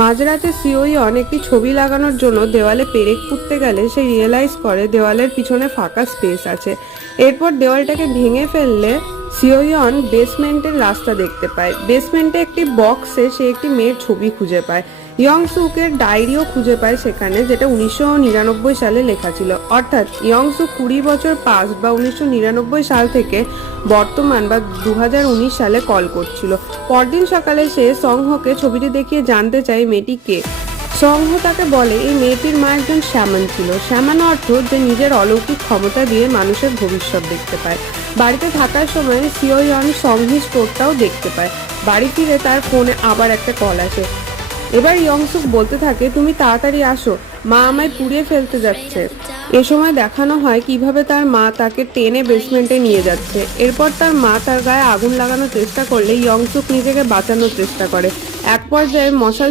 মাঝরাতে সিওইয়ন একটি ছবি লাগানোর জন্য দেওয়ালে পেরেক পুঁততে গেলে সে রিয়েলাইজ করে দেওয়ালের পিছনে ফাঁকা স্পেস আছে। এরপর দেওয়ালটাকে ভেঙে ফেললে সিওইয়ন বেসমেন্টের রাস্তা দেখতে পায়। বেসমেন্টে একটি বক্সে সে একটি মেয়ের ছবি খুঁজে পায়। ইয়ংসুকের ডায়েরিও খুঁজে পায় সেখানে, যেটা 1999 সালে লেখা ছিল। অর্থাৎ ইয়ংসুক 20 বছর পাস্ট বা 1999 সাল থেকে বর্তমান বা 2019 সালে কল করছিল। পরদিন সকালে সে সংহকে ছবিটি দেখিয়ে জানতে চায় মেয়েটি কে। সংহ তাকে বলে এই মেয়েটির মা একজন শ্যামান ছিল। শ্যামান অর্থ যে নিজের অলৌকিক ক্ষমতা দিয়ে মানুষের ভবিষ্যৎ দেখতে পায়। বাড়িতে থাকার সময় সিওইয়ন সংহি স্টোরটাও দেখতে পায়। বাড়ি ফিরে তার ফোনে আবার একটা কল আসে। এবার ইয়ংসুক বলতে থাকে, তুমি তাড়াতাড়ি আসো, মা আমায় পুড়িয়ে ফেলতে যাচ্ছে। এ সময় দেখানো হয় কিভাবে তার মা তাকে টেনে বেসমেন্টে নিয়ে যাচ্ছে। এরপর তার মা তার গায়ে আগুন লাগানোর চেষ্টা করলে ইয়ংসুক নিজেকে বাঁচানোর চেষ্টা করে। এক পর্যায়ে মশাল